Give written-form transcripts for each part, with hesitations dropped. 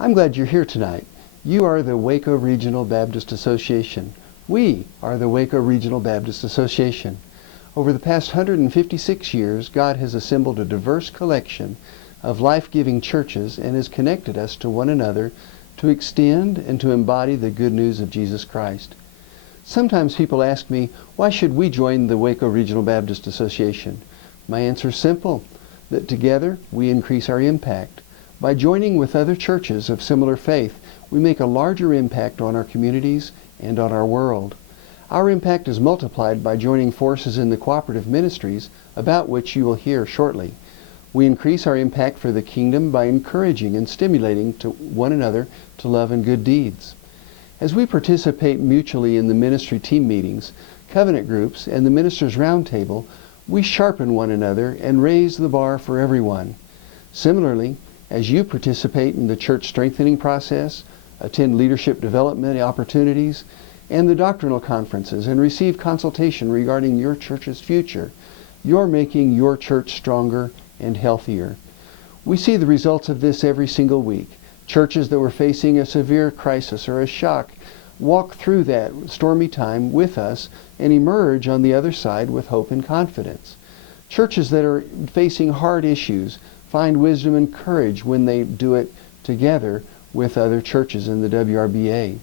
I'm glad you're here tonight. You are the Waco Regional Baptist Association. We are the Waco Regional Baptist Association. Over the past 156 years, God has assembled a diverse collection of life-giving churches and has connected us to one another to extend and to embody the good news of Jesus Christ. Sometimes people ask me, why should we join the Waco Regional Baptist Association? My answer is simple, that together we increase our impact. By joining with other churches of similar faith, we make a larger impact on our communities and on our world. Our impact is multiplied by joining forces in the cooperative ministries, about which you will hear shortly. We increase our impact for the kingdom by encouraging and stimulating to one another to love and good deeds. As we participate mutually in the ministry team meetings, covenant groups, and the ministers' roundtable, we sharpen one another and raise the bar for everyone. Similarly, as you participate in the church strengthening process, attend leadership development opportunities, and the doctrinal conferences, and receive consultation regarding your church's future, you're making your church stronger and healthier. We see the results of this every single week. Churches that were facing a severe crisis or a shock walk through that stormy time with us and emerge on the other side with hope and confidence. Churches that are facing hard issues find wisdom and courage when they do it together with other churches in the WRBA.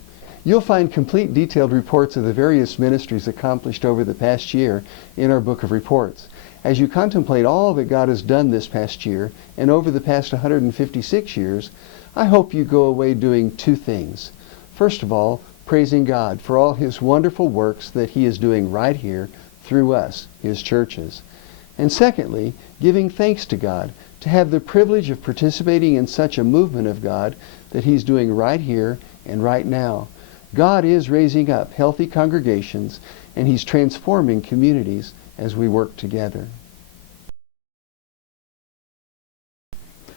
You'll find complete detailed reports of the various ministries accomplished over the past year in our book of reports. As you contemplate all that God has done this past year and over the past 156 years, I hope you go away doing two things. First of all, praising God for all His wonderful works that He is doing right here through us, His churches. And secondly, giving thanks to God to have the privilege of participating in such a movement of God that He's doing right here and right now. God is raising up healthy congregations, and He's transforming communities as we work together.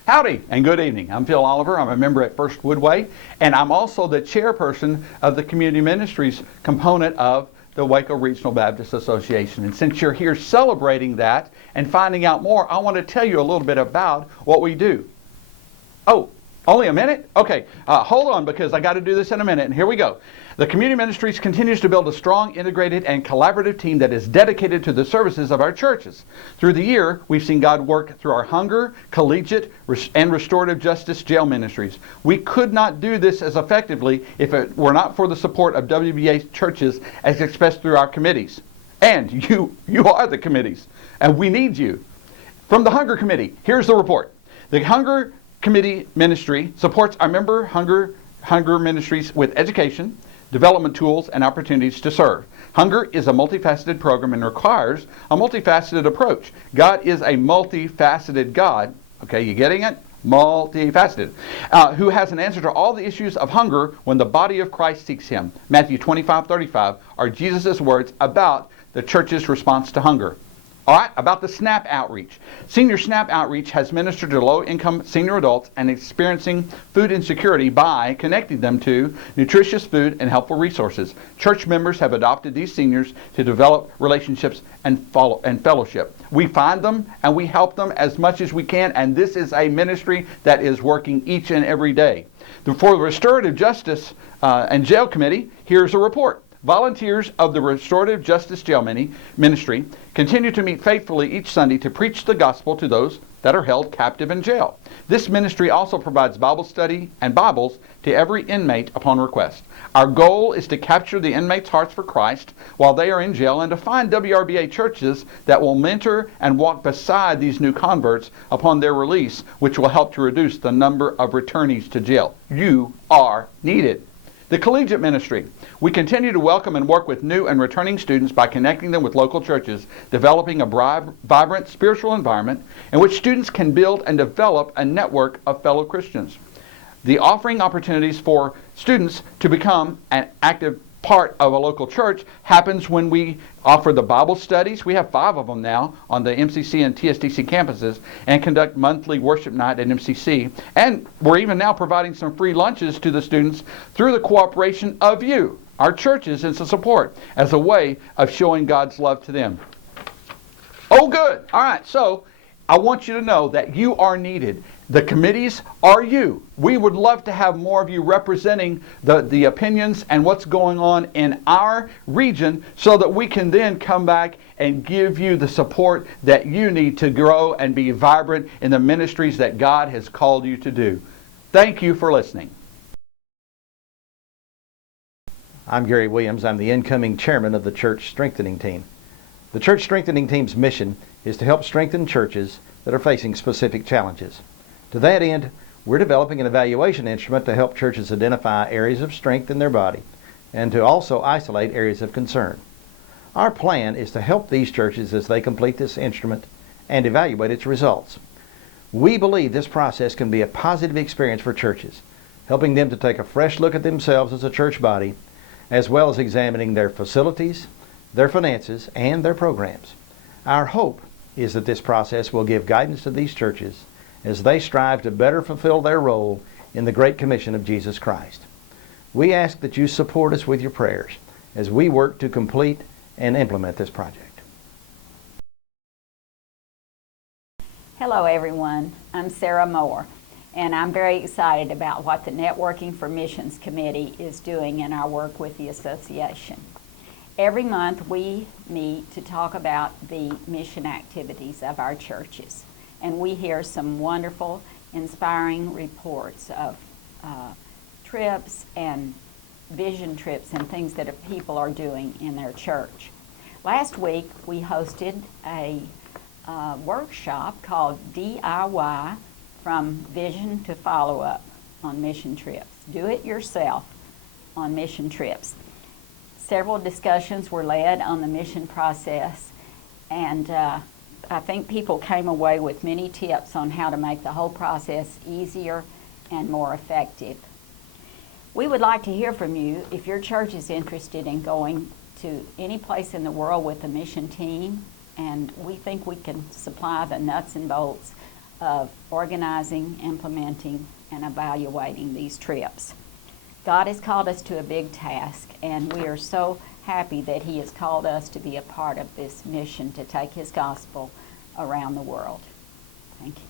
Howdy and good evening. I'm Phil Oliver. I'm a member at First Woodway, and I'm also the chairperson of the Community Ministries component of the Waco Regional Baptist Association. And since you're here celebrating that and finding out more, I want to tell you a little bit about what we do. Oh, only a minute? Okay, hold on, because I got to do this in a minute, and here we go. The Community Ministries continues to build a strong, integrated, and collaborative team that is dedicated to the services of our churches. Through the year, we've seen God work through our hunger, collegiate, and restorative justice jail ministries. We could not do this as effectively if it were not for the support of WBA churches as expressed through our committees. And you are the committees, and we need you. From the Hunger Committee, here's the report. The Hunger Committee Ministry supports our member hunger ministries with education, development tools, and opportunities to serve. Hunger is a multifaceted program and requires a multifaceted approach. God is a multifaceted God. Okay, you getting it? Multifaceted. Who has an answer to all the issues of hunger when the body of Christ seeks Him. Matthew 25:35 are Jesus' words about the church's response to hunger. All right, about the SNAP outreach. Senior SNAP outreach has ministered to low-income senior adults and experiencing food insecurity by connecting them to nutritious food and helpful resources. Church members have adopted these seniors to develop relationships and fellowship. We find them and we help them as much as we can, and this is a ministry that is working each and every day. For the Restorative Justice and Jail Committee, here's a report. Volunteers of the Restorative Justice Jail Ministry continue to meet faithfully each Sunday to preach the gospel to those that are held captive in jail. This ministry also provides Bible study and Bibles to every inmate upon request. Our goal is to capture the inmates' hearts for Christ while they are in jail and to find WRBA churches that will mentor and walk beside these new converts upon their release, which will help to reduce the number of returnees to jail. You are needed. The Collegiate Ministry. We continue to welcome and work with new and returning students by connecting them with local churches, developing a vibrant spiritual environment in which students can build and develop a network of fellow Christians. The offering opportunities for students to become an active part of a local church happens when we offer the Bible studies. We have 5 of them now on the MCC and TSDC campuses, and conduct monthly worship night at MCC. And we're even now providing some free lunches to the students through the cooperation of you, our churches, and support as a way of showing God's love to them. Oh, good. All right. So I want you to know that you are needed. The committees are you. We would love to have more of you representing the opinions and what's going on in our region so that we can then come back and give you the support that you need to grow and be vibrant in the ministries that God has called you to do. Thank you for listening. I'm Gary Williams. I'm the incoming chairman of the Church Strengthening Team. The Church Strengthening Team's mission is to help strengthen churches that are facing specific challenges. To that end, we're developing an evaluation instrument to help churches identify areas of strength in their body and to also isolate areas of concern. Our plan is to help these churches as they complete this instrument and evaluate its results. We believe this process can be a positive experience for churches, helping them to take a fresh look at themselves as a church body, as well as examining their facilities, their finances, and their programs. Our hope is that this process will give guidance to these churches as they strive to better fulfill their role in the Great Commission of Jesus Christ. We ask that you support us with your prayers as we work to complete and implement this project. Hello everyone, I'm Sarah Moore, and I'm very excited about what the Networking for Missions Committee is doing in our work with the association. Every month we meet to talk about the mission activities of our churches, and we hear some wonderful, inspiring reports of trips and vision trips and things that people are doing in their church. Last week we hosted a workshop called DIY from Vision to Follow-Up on mission trips. Do it yourself on mission trips. Several discussions were led on the mission process, and I think people came away with many tips on how to make the whole process easier and more effective. We would like to hear from you if your church is interested in going to any place in the world with a mission team, and we think we can supply the nuts and bolts of organizing, implementing, and evaluating these trips. God has called us to a big task, and we are so happy that He has called us to be a part of this mission to take His gospel around the world. Thank you.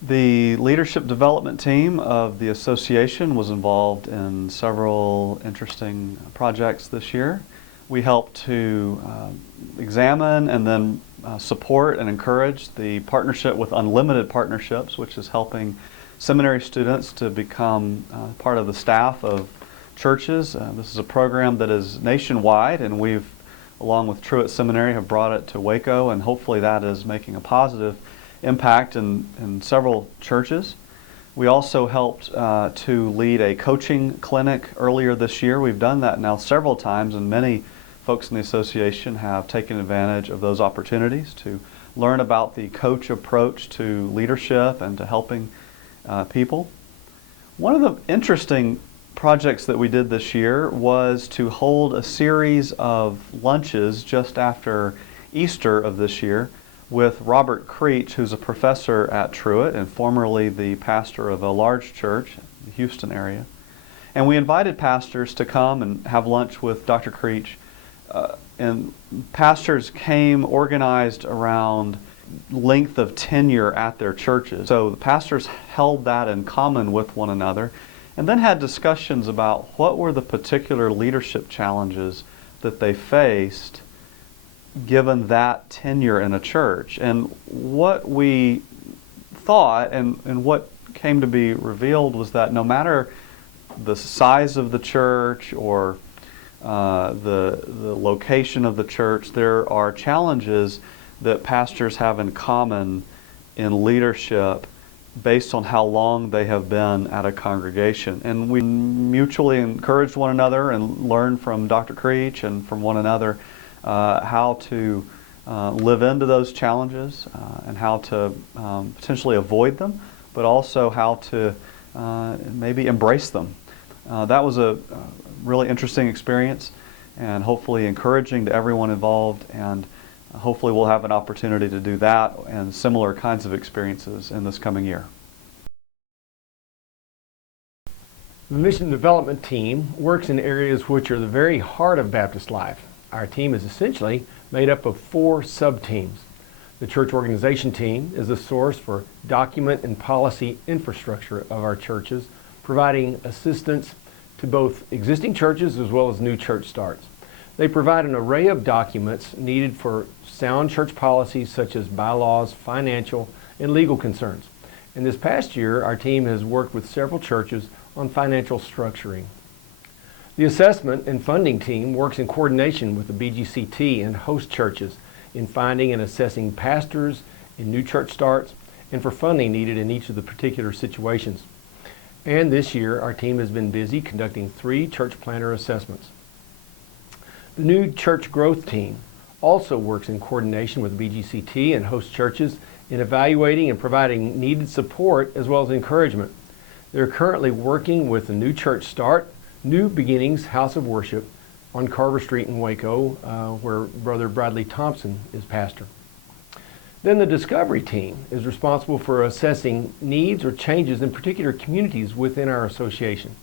The leadership development team of the association was involved in several interesting projects this year. We helped to examine and then support and encourage the partnership with Unlimited Partnerships, which is helping seminary students to become part of the staff of churches. This is a program that is nationwide, and we've, along with Truett Seminary, have brought it to Waco, and hopefully that is making a positive impact in several churches. We also helped to lead a coaching clinic earlier this year. We've done that now several times, and many folks in the association have taken advantage of those opportunities to learn about the coach approach to leadership and to helping people. One of the interesting projects that we did this year was to hold a series of lunches just after Easter of this year with Robert Creech, who's a professor at Truett and formerly the pastor of a large church in the Houston area. And we invited pastors to come and have lunch with Dr. Creech. And pastors came organized around length of tenure at their churches. So the pastors held that in common with one another and then had discussions about what were the particular leadership challenges that they faced given that tenure in a church. And what we thought and what came to be revealed was that no matter the size of the church or the location of the church, there are challenges that pastors have in common in leadership based on how long they have been at a congregation. And we mutually encouraged one another and learned from Dr. Creech and from one another how to live into those challenges and how to potentially avoid them, but also how to maybe embrace them. That was a really interesting experience and hopefully encouraging to everyone involved, and hopefully we'll have an opportunity to do that and similar kinds of experiences in this coming year. The Mission Development Team works in areas which are the very heart of Baptist life. Our team is essentially made up of 4 sub-teams. The church organization team is the source for document and policy infrastructure of our churches, providing assistance to both existing churches as well as new church starts. They provide an array of documents needed for sound church policies such as bylaws, financial, and legal concerns. And this past year, our team has worked with several churches on financial structuring. The assessment and funding team works in coordination with the BGCT and host churches in finding and assessing pastors in new church starts and for funding needed in each of the particular situations. And this year, our team has been busy conducting 3 church planter assessments. The new church growth team also works in coordination with BGCT and host churches in evaluating and providing needed support as well as encouragement. They're currently working with the new church start, New Beginnings House of Worship on Carver Street in Waco, where Brother Bradley Thompson is pastor. Then the discovery team is responsible for assessing needs or changes in particular communities within our association.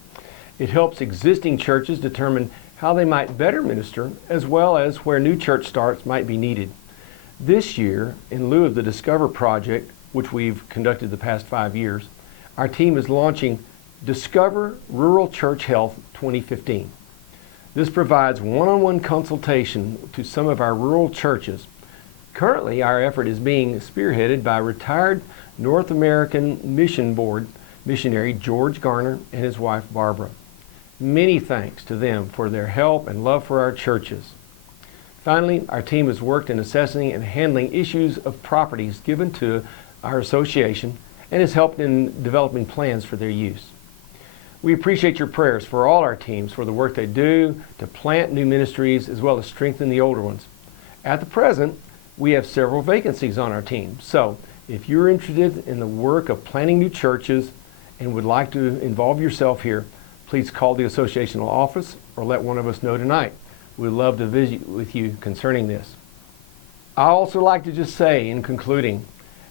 It helps existing churches determine how they might better minister, as well as where new church starts might be needed. This year, in lieu of the Discover Project, which we've conducted the past 5 years, our team is launching Discover Rural Church Health 2015. This provides one-on-one consultation to some of our rural churches. Currently, our effort is being spearheaded by retired North American Mission Board missionary George Garner and his wife Barbara. Many thanks to them for their help and love for our churches. Finally, our team has worked in assessing and handling issues of properties given to our association and has helped in developing plans for their use. We appreciate your prayers for all our teams for the work they do to plant new ministries as well as strengthen the older ones. At the present, we have several vacancies on our team. So if you're interested in the work of planting new churches and would like to involve yourself here, please call the associational office or let one of us know tonight. We'd love to visit with you concerning this. I also like to just say in concluding,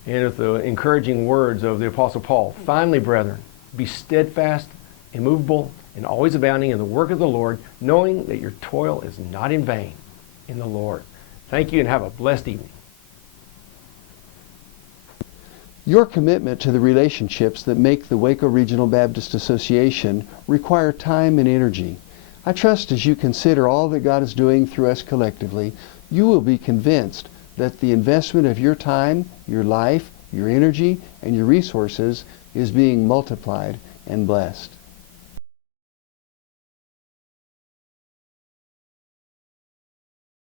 and with the encouraging words of the Apostle Paul, finally, brethren, be steadfast, immovable, and always abounding in the work of the Lord, knowing that your toil is not in vain in the Lord. Thank you and have a blessed evening. Your commitment to the relationships that make the Waco Regional Baptist Association require time and energy. I trust as you consider all that God is doing through us collectively, you will be convinced that the investment of your time, your life, your energy, and your resources is being multiplied and blessed.